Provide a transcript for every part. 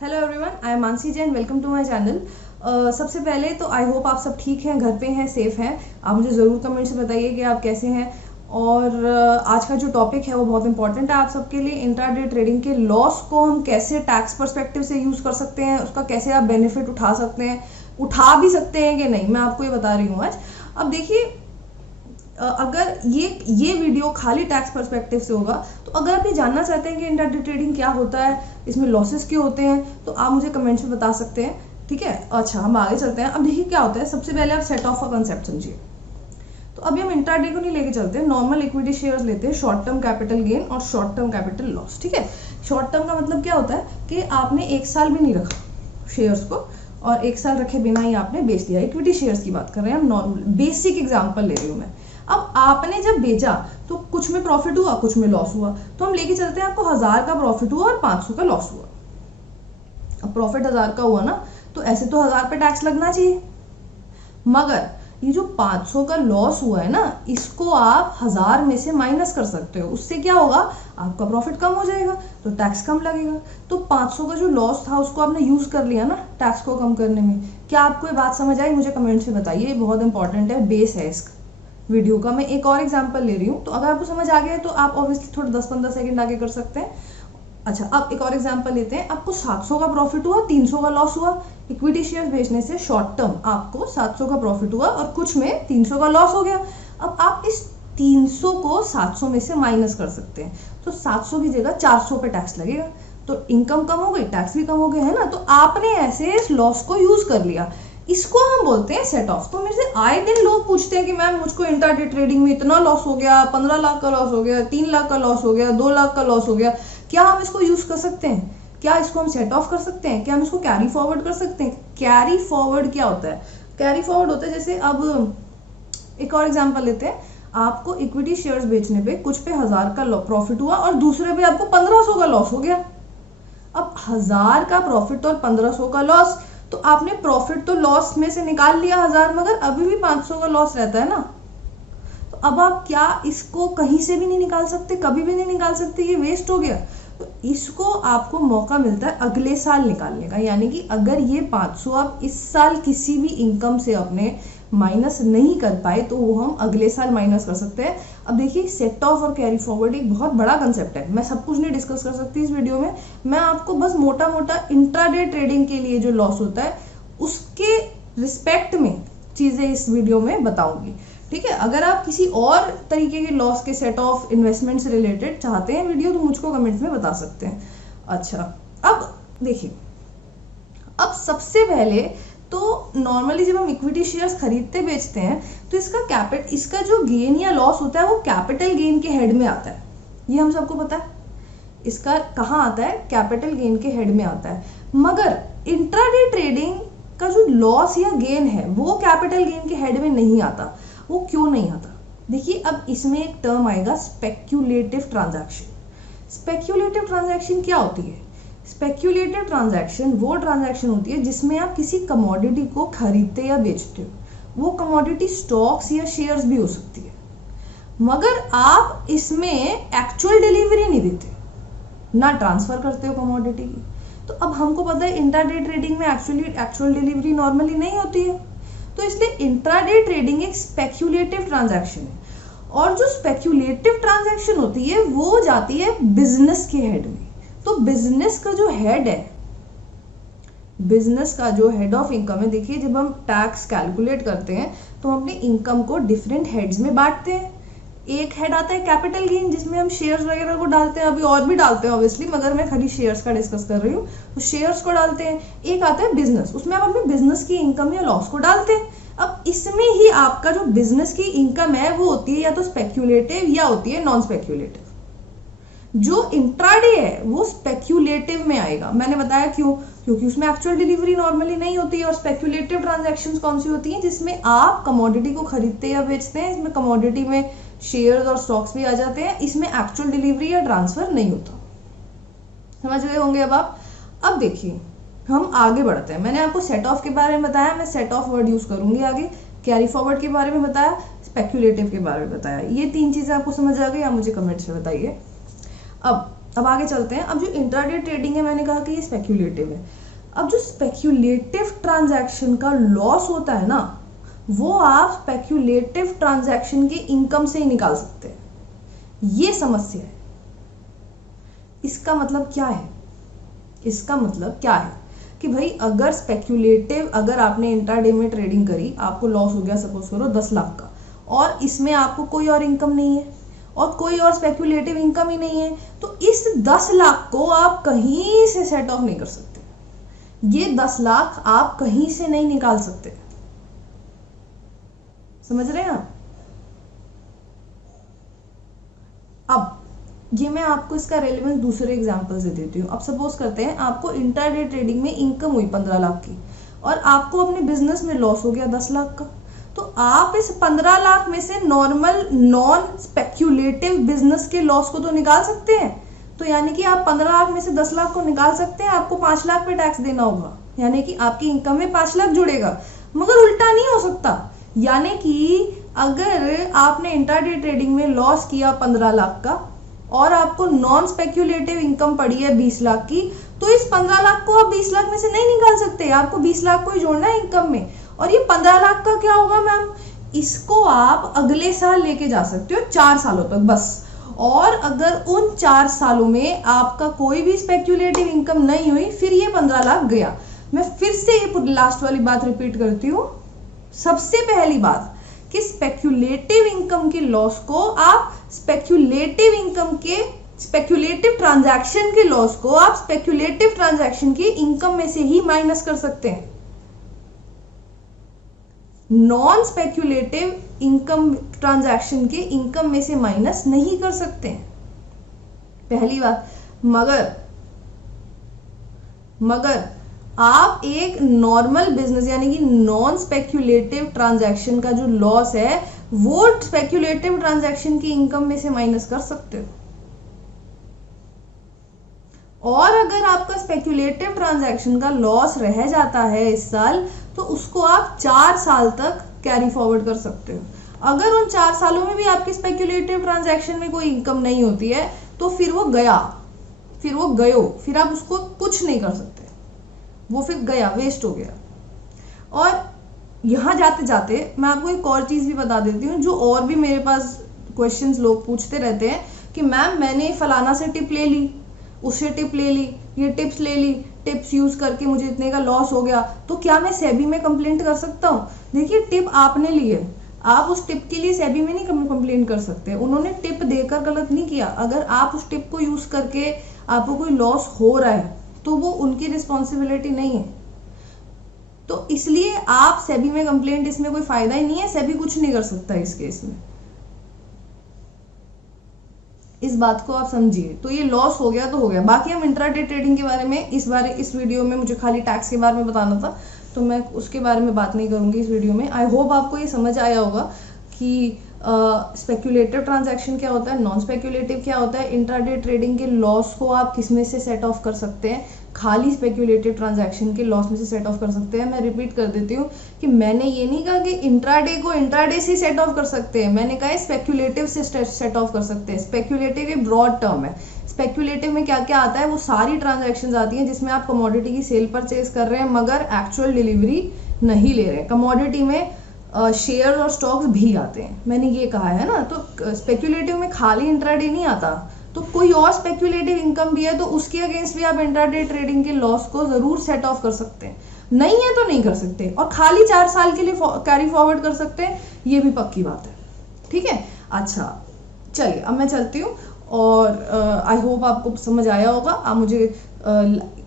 Hello everyone, I am Mansi Jain. Welcome to my channel. सबसे पहले तो आई होप आप सब ठीक हैं, घर पे हैं, सेफ हैं। आप मुझे ज़रूर कमेंट से बताइए कि आप कैसे हैं। और आज का जो टॉपिक है वो बहुत इंपॉर्टेंट है आप सबके लिए। इंट्राडे ट्रेडिंग के लॉस को हम कैसे टैक्स पर्सपेक्टिव से यूज़ कर सकते हैं, उसका कैसे आप बेनिफिट उठा सकते हैं, उठा भी सकते हैं कि नहीं, मैं आपको ये बता रही हूँ आज। अब देखिए, अगर ये वीडियो खाली टैक्स पर्सपेक्टिव से होगा, तो अगर आप ये जानना चाहते हैं कि इंट्राडे ट्रेडिंग क्या होता है, इसमें लॉसेस क्यों होते हैं, तो आप मुझे कमेंट्स में बता सकते हैं। ठीक है, अच्छा हम आगे चलते हैं। अब देखिए क्या होता है, सबसे पहले आप सेट ऑफ का कंसेप्ट समझिए। तो अभी हम इंट्राडे को नहीं लेके चलते हैं, नॉर्मल इक्विटी शेयर्स लेते हैं, शॉर्ट टर्म कैपिटल गेन और शॉर्ट टर्म कैपिटल लॉस। ठीक है, शॉर्ट टर्म का मतलब क्या होता है कि आपने एक साल भी नहीं रखा शेयर्स को और एक साल रखे बिना ही आपने बेच दिया। इक्विटी शेयर्स की बात कर रहे हैं हम, नॉर्मल बेसिक एग्जाम्पल ले रही हूँ मैं। अब आपने जब बेचा तो कुछ में प्रॉफिट हुआ, कुछ में लॉस हुआ, तो हम लेके चलते हैं आपको 1000 का प्रॉफिट हुआ और 500 का लॉस हुआ। अब प्रॉफिट 1000 का हुआ ना, तो ऐसे तो 1000 पे टैक्स लगना चाहिए, मगर ये जो 500 का लॉस हुआ है ना, इसको आप 1000 में से माइनस कर सकते हो। उससे क्या होगा, आपका प्रॉफिट कम हो जाएगा तो टैक्स कम लगेगा। तो 500 का जो लॉस था उसको आपने यूज कर लिया ना टैक्स को कम करने में। क्या आपको ये बात समझ आई? मुझे कमेंट्स में बताइए, बहुत इंपॉर्टेंट है, बेस है इसका वीडियो का। मैं एक और एग्जांपल ले रही हूँ, तो अगर आपको समझ आ गया है तो आप ऑब्वियसली थोड़ा 10-15 सेकंड आगे कर सकते हैं। अच्छा, अब एक और एग्जांपल लेते हैं। आपको 700 का प्रॉफिट हुआ, 300 का लॉस हुआ। इक्विटी शेयर्स बेचने से शॉर्ट टर्म आपको 700 का प्रॉफिट हुआ और कुछ में 300 का लॉस हो गया। अब आप इस 300 को 700 में से माइनस कर सकते हैं, तो 700 की जगह 400 पे टैक्स लगेगा। तो इनकम कम हो गई, टैक्स भी कम हो गया, है ना। तो आपने ऐसे इस लॉस को यूज कर लिया, इसको हम बोलते हैं सेट ऑफ। तो मेरे से आए दिन लोग पूछते हैं कि मैम मुझको इंट्राडे ट्रेडिंग में इतना लॉस हो गया, 15 लाख का लॉस हो गया, 3 लाख का लॉस हो गया, 2 लाख का लॉस हो गया, क्या हम इसको यूज कर सकते हैं? क्या इसको हम सेट ऑफ कर सकते हैं? क्या हम इसको कैरी फॉरवर्ड कर सकते हैं? कैरी फॉरवर्ड क्या होता है? कैरी फॉरवर्ड होता है, जैसे अब एक और एग्जांपल लेते हैं। आपको इक्विटी शेयर्स बेचने पे कुछ पे 1000 का प्रॉफिट हुआ और दूसरे पे आपको 1500 का लॉस हो गया। अब 1000 का प्रॉफिट और 1500 का लॉस, तो आपने प्रॉफिट तो लॉस में से निकाल लिया 1000, मगर अभी भी 500 का लॉस रहता है ना। तो अब आप क्या इसको कहीं से भी नहीं निकाल सकते, कभी भी नहीं निकाल सकते, ये वेस्ट हो गया। तो इसको आपको मौका मिलता है अगले साल निकालने का, यानी कि अगर ये 500 आप इस साल किसी भी इनकम से अपने माइनस नहीं कर पाए, तो वो हम अगले साल माइनस कर सकते हैं। अब देखिए, सेट ऑफ और कैरी फॉरवर्ड एक बहुत बड़ा कंसेप्ट है, मैं सब कुछ नहीं डिस्कस कर सकती इस वीडियो में। मैं आपको बस मोटा मोटा इंट्राडे ट्रेडिंग के लिए जो लॉस होता है उसके रिस्पेक्ट में चीजें इस वीडियो में बताऊंगी। ठीक है, अगर आप किसी और तरीके के लॉस के सेट ऑफ इन्वेस्टमेंट से रिलेटेड चाहते हैं वीडियो, तो मुझको कमेंट्स में बता सकते हैं। अच्छा, अब देखिए, अब सबसे पहले तो नॉर्मली जब हम इक्विटी शेयर्स खरीदते बेचते हैं, तो इसका जो गेन या लॉस होता है वो कैपिटल गेन के हेड में आता है। ये हम सबको पता है। इसका कहाँ आता है? कैपिटल गेन के हेड में आता है। मगर इंट्राडे ट्रेडिंग का जो लॉस या गेन है वो कैपिटल गेन के हेड में नहीं आता। वो क्यों नहीं आता? देखिए, अब इसमें एक टर्म आएगा, स्पेक्यूलेटिव ट्रांजैक्शन। स्पेक्यूलेटिव ट्रांजैक्शन क्या होती है? स्पेक्यूलेटिव ट्रांजैक्शन वो ट्रांजैक्शन होती है जिसमें आप किसी कमोडिटी को खरीदते या बेचते हो। वो कमोडिटी स्टॉक्स या शेयर्स भी हो सकती है, मगर आप इसमें एक्चुअल डिलीवरी नहीं देते, ना ट्रांसफर करते हो कमोडिटी की। तो अब हमको पता है इंट्राडे ट्रेडिंग में एक्चुअल डिलीवरी नॉर्मली नहीं होती है, तो इसलिए इंट्राडे ट्रेडिंग एक स्पेक्यूलेटिव ट्रांजैक्शन है। और जो स्पेक्यूलेटिव ट्रांजैक्शन होती है वो जाती है बिजनेस के हेड में। तो बिजनेस का जो हेड है, बिजनेस का जो हेड ऑफ इनकम है, देखिए जब हम टैक्स कैलकुलेट करते हैं तो हम अपने इनकम को डिफरेंट हेड्स में बांटते हैं। एक हेड आता है कैपिटल गेन, जिसमें हम शेयर्स वगैरह को डालते हैं, अभी और भी डालते हैं ऑब्वियसली, मगर मैं खाली शेयर्स का डिस्कस कर रही हूँ, तो शेयर्स को डालते हैं। एक आता है बिजनेस, उसमें आप अपने बिजनेस की इनकम या लॉस को डालते हैं। अब इसमें ही आपका जो बिजनेस की इनकम है वो होती है या तो स्पेक्यूलेटिव या होती है नॉन स्पेक्यूलेटिव। जो इंट्राडे है वो स्पेक्यूलेटिव में आएगा। मैंने बताया क्यों? क्योंकि उसमें एक्चुअल डिलीवरी नॉर्मली नहीं होती है। और स्पेक्यूलेटिव ट्रांजैक्शंस कौन सी होती हैं? जिसमें आप कमोडिटी को खरीदते या बेचते हैं। इसमें कमोडिटी में शेयर्स और स्टॉक्स भी आ जाते हैं, इसमें एक्चुअल डिलीवरी या ट्रांसफर नहीं होता। समझ गए होंगे अब आप। अब देखिए, हम आगे बढ़ते हैं। मैंने आपको सेट ऑफ के बारे में बताया, मैं सेट ऑफ वर्ड यूज करूंगी आगे। कैरी फॉरवर्ड के बारे में बताया, स्पेक्यूलेटिव के बारे में बताया। ये 3 चीजें आपको समझ आ गई? आप मुझे कमेंट्स में बताइए। अब अब आगे चलते हैं। अब जो इंट्राडे ट्रेडिंग है, मैंने कहा कि ये स्पेक्यूलेटिव है। अब जो स्पेक्यूलेटिव ट्रांजैक्शन का लॉस होता है ना, वो आप स्पेक्यूलेटिव ट्रांजैक्शन के इनकम से ही निकाल सकते हैं। ये समस्या है। इसका मतलब क्या है? इसका मतलब क्या है कि भाई अगर स्पेक्यूलेटिव, अगर आपने इंट्राडे में ट्रेडिंग करी, आपको लॉस हो गया सपोज करो 10 लाख का, और इसमें आपको कोई और इनकम नहीं है और कोई और स्पेक्यूलेटिव इनकम ही नहीं है, तो इस 10 लाख को आप कहीं से सेट ऑफ नहीं कर सकते। ये 10 लाख आप कहीं से नहीं निकाल सकते। समझ रहे हैं आप? अब ये मैं आपको इसका रेलेवेंस दूसरे एग्जांपल से देती हूँ। अब सपोज करते हैं आपको इंट्राडे ट्रेडिंग में इनकम हुई 15 लाख की और आपको अपने बिजनेस में लॉस हो गया 10 लाख का, तो आप इस 15 लाख में से नॉर्मल नॉन स्पेक्यूलेटिव बिजनेस के लॉस को तो निकाल सकते हैं। तो यानी कि आप 15 लाख में से 10 लाख को निकाल सकते हैं। आपको 5 लाख पे टैक्स देना होगा, यानी कि आपकी इनकम में 5 लाख जुड़ेगा, मगर उल्टा नहीं हो सकता। यानी कि अगर आपने इंट्राडे ट्रेडिंग में लॉस किया 15 लाख का और आपको नॉन स्पेक्यूलेटिव इनकम पड़ी है 20 लाख की, तो इस 15 लाख को आप 20 लाख में से नहीं निकाल सकते। आपको 20 लाख को ही जोड़ना है इनकम में। और ये 15 लाख का क्या होगा मैम? इसको आप अगले साल लेके जा सकते हो 4 सालों तक बस। और अगर उन 4 सालों में आपका कोई भी स्पेक्यूलेटिव इनकम नहीं हुई, फिर ये 15 लाख गया। मैं फिर से ये लास्ट वाली बात रिपीट करती हूँ। सबसे पहली बात कि स्पेक्यूलेटिव इनकम के लॉस को आप स्पेक्यूलेटिव इनकम के स्पेक्यूलेटिव ट्रांजैक्शन के लॉस को आप स्पेक्यूलेटिव ट्रांजैक्शन की इनकम में से ही माइनस कर सकते हैं। नॉन स्पेक्यूलेटिव इनकम ट्रांजैक्शन के इनकम में से माइनस नहीं कर सकते हैं, पहली बात। मगर आप एक नॉर्मल बिजनेस यानी कि नॉन स्पेक्यूलेटिव ट्रांजैक्शन का जो लॉस है वो स्पेक्यूलेटिव ट्रांजैक्शन की इनकम में से माइनस कर सकते हो। और अगर आपका स्पेक्यूलेटिव ट्रांजैक्शन का लॉस रह जाता है इस साल, तो उसको आप 4 साल तक कैरी फॉरवर्ड कर सकते हो। अगर उन 4 सालों में भी आपकी स्पेक्यूलेटिव ट्रांजैक्शन में कोई इनकम नहीं होती है, तो फिर वो गया, फिर वो गयो, फिर आप उसको कुछ नहीं कर सकते, वो फिर गया, वेस्ट हो गया। और यहाँ जाते जाते मैं आपको एक और चीज़ भी बता देती हूँ, जो और भी मेरे पास क्वेश्चंस लोग पूछते रहते हैं कि मैम मैंने फलाना से टिप ले ली, उससे टिप ले ली, ये टिप्स ले ली, टिप्स यूज़ करके मुझे इतने का लॉस हो गया, तो क्या मैं सेबी में कंप्लेंट कर सकता हूँ? देखिए, टिप आपने ली है, आप उस टिप के लिए सेबी में नहीं कंप्लेंट कर सकते। उन्होंने टिप देकर गलत नहीं किया। अगर आप उस टिप को यूज़ करके आपको कोई लॉस हो रहा है तो वो उनकी रिस्पॉन्सिबिलिटी नहीं है। तो इसलिए आप सेबी में कंप्लेंट, इसमें कोई फायदा ही नहीं है, सेबी कुछ नहीं कर सकता इस केस में। इस बात को आप समझिए। तो ये लॉस हो गया तो हो गया। बाकी हम इंट्राडे ट्रेडिंग के बारे में इस वीडियो में, मुझे खाली टैक्स के बारे में बताना था तो मैं उसके बारे में बात नहीं करूंगी इस वीडियो में। आई होप आपको ये समझ आया होगा कि स्पेक्यूलेटिव ट्रांजैक्शन क्या होता है, नॉन स्पेक्यूलेटिव क्या होता है, इंट्राडे ट्रेडिंग के लॉस को आप किस में से सेट ऑफ कर सकते हैं, खाली स्पेक्यूलेटिव ट्रांजैक्शन के लॉस में से सेट ऑफ कर सकते हैं। मैं रिपीट कर देती हूँ कि मैंने ये नहीं कहा कि इंट्राडे को इंट्राडे से सेट ऑफ कर सकते हैं, मैंने कहा स्पेक्यूलेटिव से सेट ऑफ कर सकते हैं। स्पेक्यूलेटिव एक ब्रॉड टर्म है। स्पेक्यूलेटिव में क्या क्या आता है, वो सारी ट्रांजैक्शंस आती हैं जिसमें आप कमोडिटी की सेल परचेज कर रहे हैं मगर एक्चुअल डिलीवरी नहीं ले रहे हैं। कमोडिटी में शेयर और स्टॉक्स भी आते हैं, मैंने ये कहा है ना। तो स्पेक्यूलेटिव में खाली इंट्राडे नहीं आता, तो कोई और स्पेक्यूलेटिव इनकम भी है तो उसके अगेंस्ट भी आप इंट्राडे ट्रेडिंग के लॉस को जरूर सेट ऑफ कर सकते हैं। नहीं है तो नहीं कर सकते, और खाली 4 साल के लिए कैरी फॉरवर्ड कर सकते हैं, ये भी पक्की बात है। ठीक है, अच्छा चलिए अब मैं चलती हूँ और आई होप आपको समझ आया होगा। आप मुझे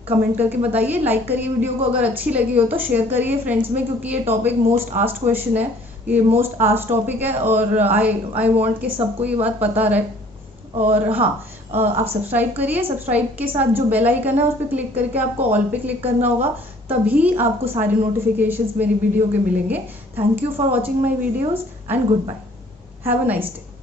कमेंट करके बताइए, लाइक करिए वीडियो को, अगर अच्छी लगी हो तो शेयर करिए फ्रेंड्स में, क्योंकि ये टॉपिक मोस्ट आस्क्ड क्वेश्चन है, ये मोस्ट आस्क्ड टॉपिक है और आई वांट कि सबको ये बात पता रहे। और हाँ, आप सब्सक्राइब करिए, सब्सक्राइब के साथ जो बेल आइकन है उस पर क्लिक करके आपको ऑल पे क्लिक करना होगा, तभी आपको सारे नोटिफिकेशंस मेरी वीडियो के मिलेंगे। Thank you for watching my videos and goodbye, have a nice day.